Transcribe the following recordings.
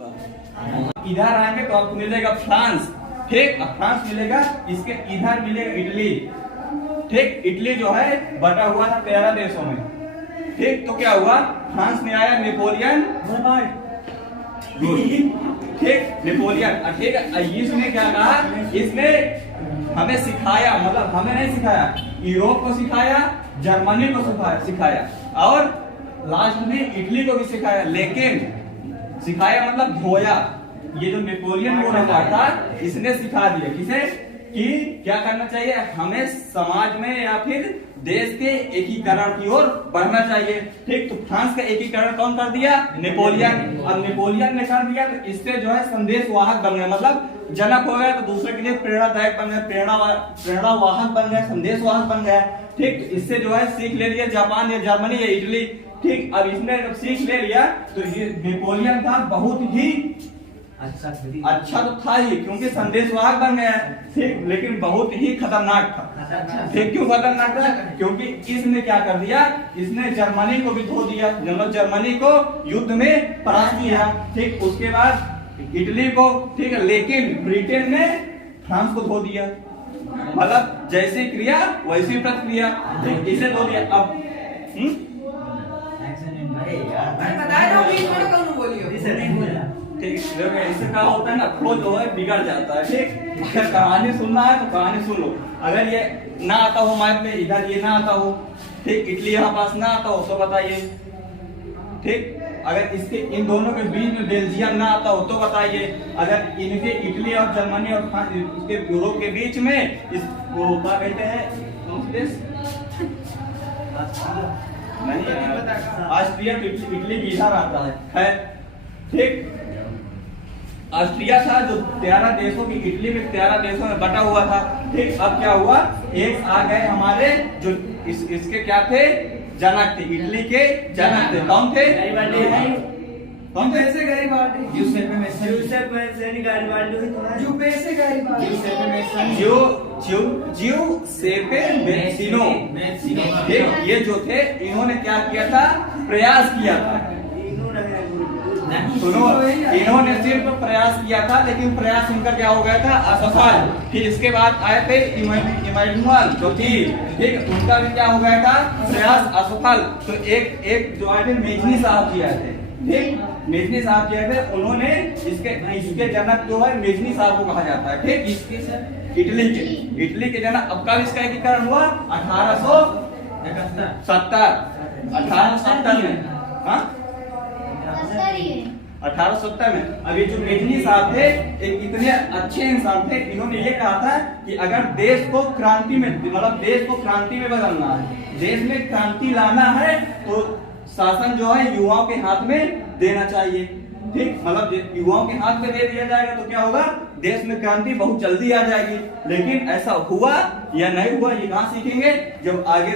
इधर आएंगे तो आपको मिलेगा फ्रांस, ठीक। अब फ्रांस मिलेगा, इसके इधर मिलेगा इटली, ठीक। इटली जो है बटा हुआ था 13 देशों में, ठीक। तो क्या हुआ, फ्रांस में आया नेपोलियन, ठीक, नेपोलियन, ठीक है। इसने क्या कहा, इसने हमें सिखाया, मतलब हमें नहीं सिखाया, यूरोप को सिखाया, जर्मनी को सिखाया और लास्ट में इटली को भी सिखाया। लेकिन सिखाया मतलब धोया, ये जो नेपोलियन बोनापार्ट था इसने सिखा दिया किसे, कि क्या करना चाहिए, हमें समाज में या फिर देश के एकीकरण की ओर बढ़ना चाहिए, ठीक। तो फ्रांस का एकीकरण कौन कर दिया, नेपोलियन। अब नेपोलियन ने कर दिया तो इससे जो है संदेश वाहक बन गया, मतलब जनक हो गया तो दूसरे के लिए प्रेरणादायक बन गया, प्रेरणा वाहक बन गया, संदेश वाहक बन गया, ठीक। इससे जो है सीख ले लिया जापान या जर्मनी या इटली, ठीक। अब इसने जब सीख ले लिया तो ये नेपोलियन था बहुत ही अच्छा तो था ही, क्योंकि संदेशवाहक बन गया, ठीक। लेकिन बहुत ही खतरनाक था, ठीक। क्यों खतरनाक था, क्योंकि इसने क्या कर दिया, इसने जर्मनी को भी धो दिया, मतलब जर्मनी को युद्ध में परास्त किया, ठीक। उसके बाद इटली को, ठीक है। लेकिन ब्रिटेन ने फ्रांस को धो दिया, मतलब जैसी क्रिया वैसी प्रतिक्रिया, ठीक। इसे धो दिया। अब ठीक है, इससे क्या होता है ना, फ्लो जो है बिगड़ जाता है, ठीक। अगर कहानी सुनना है तो कहानी सुन लो, अगर ये ना आता हो मैप में, इधर ये ना आता हो, ठीक, इटली यहाँ पास ना आता हो तो बताइए, ठीक। अगर इसके इन दोनों के बीच में बेल्जियम ना आता हो तो बताइए, अगर इनके इटली और जर्मनी और इसके यूरोप के बीच में इस वो क्या कहते हैं नहीं, ऑस्ट्रिया इटली की इधर आता है, ठीक। ऑस्ट्रिया था जो 13 देशों की, इटली में 13 देशों में बटा हुआ था, ठीक। अब क्या हुआ, एक आ गए हमारे जो इसके क्या थे, जनक थे, इटली के जनक थे, कौन थे, कौन थे, ऐसे ये जो थे, इन्होंने क्या किया था, प्रयास किया था, सुनो, इन्होंने सिर्फ प्रयास किया था, लेकिन प्रयास इनका क्या हो गया था, असफल। फिर इसके बाद आए थे इमैनुअल जो थी, ठीक, उनका भी क्या हो गया था, प्रयास असफल। तो एक जो आए थे मेजनी साहब जी आए थे, ठीक, मेजनी साहब जी आए थे, उन्होंने इसके जनक जो है मेजनी साहब को कहा जाता है, ठीक। इसके सर इटली के जनक। अब कब इसका एकीकरण हुआ, 1870 में, हाँ 1870 में। अभी जो मेजनी साहब थे एक इतने अच्छे इंसान थे, इन्होंने ये कहा था कि अगर देश को क्रांति में, मतलब देश को क्रांति में बदलना है, देश में क्रांति लाना है, तो शासन जो है युवाओं के हाथ में देना चाहिए, ठीक। मतलब युवाओं के हाथ में दे दिया जाएगा तो क्या होगा, देश में क्रांति बहुत जल्दी आ जाएगी। लेकिन ऐसा हुआ या नहीं हुआ, ये कहाँ सीखेंगे, जब आगे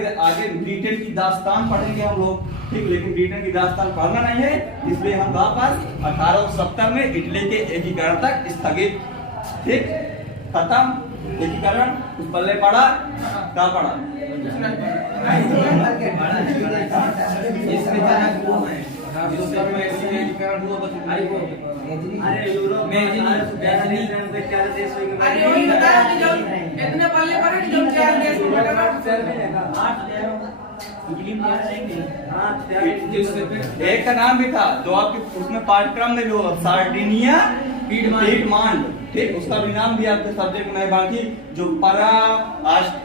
ब्रिटेन की दास्तान पढ़ेंगे हम लोग, ठीक। लेकिन ब्रिटेन की दास्तान पढ़ना नहीं है, इसलिए हम वापस 1870 में इटली के एकीकरण तक स्थगित, ठीक, खत्म एकीकरण। उस पल्ले पड़ा, क्या पड़ा, एक का नाम भी था जो आपके उसमें पाठ्यक्रम में जो सार्डिनिया पीडमांड, ठीक, उसका भी नाम भी आपके सब्जेक्ट में है। बाकी जो परा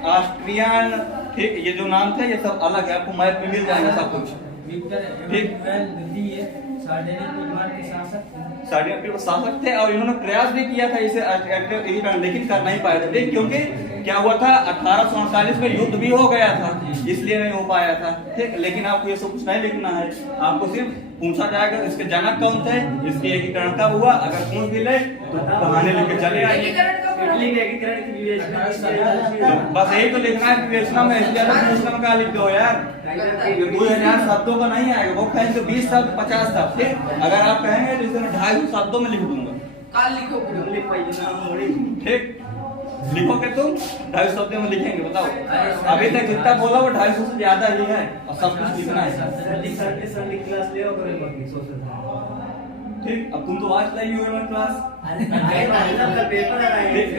ऑस्ट्रियन, ठीक, ये जो नाम थे ये सब अलग है, आपको मैप में मिल जाएगा सब कुछ, शासक थे और इन्होंने प्रयास भी किया था इसे, लेकिन कर नहीं पाए थे, क्योंकि क्या हुआ था, 1848 में युद्ध भी हो गया था, इसलिए नहीं हो पाया था, ठीक। लेकिन आपको ये सब कुछ नहीं लिखना है, आपको सिर्फ पूछा जाएगा इसके जनक कौन थे, इसके एकीकरण कब हुआ, अगर पूछ भी ले तो कहानी लिख के चले आइए। बस यही तो लिखना है विवेचना में, विवेचना में क्या लिख दो यार, 2000 शब्दों का नहीं आएगा, वो कहेंगे तो 20 शब्द 50 शब्द, ठीक। अगर आप कहेंगे तो इसे 250 शब्दों में लिख दूंगा, ठीक। लिखोगे तुम 250 शब्द में लिखेंगे, बताओ अभी तक जितना बोला वो 250 से ज्यादा ही है, और सब कुछ लिखना है। ठीक, अब तुम तो आज लाई हो ह्यूमन क्लास, पेपर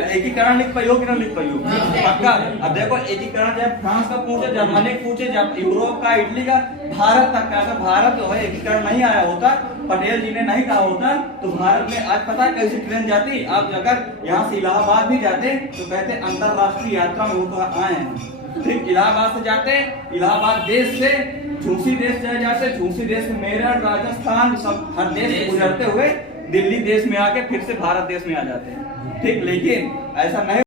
एकीकरण लिख पाइयो कि ना लिख पाइयो? पक्का। अब देखो एकीकरण चाहे फ्रांस का पूछे, जर्मनी का पूछे, जब यूरोप का, इटली का, भारत तक का, अगर भारत जो है एकीकरण नहीं आया होता, पटेल जी ने नहीं कहा होता, तो भारत में आज पता है कैसी ट्रेन जाती? आप अगर यहाँ से इलाहाबाद भी जाते तो कहते अंतरराष्ट्रीय यात्रा में वो आए हैं। ठीक, इलाहाबाद से जाते, इलाहाबाद देश से झूसी देश चले जाते, झूसी देश से मेरठ, राजस्थान, सब हर देश से गुजरते हुए दिल्ली देश में आके फिर से भारत देश में आ जाते हैं। ठीक, लेकिन ऐसा नहीं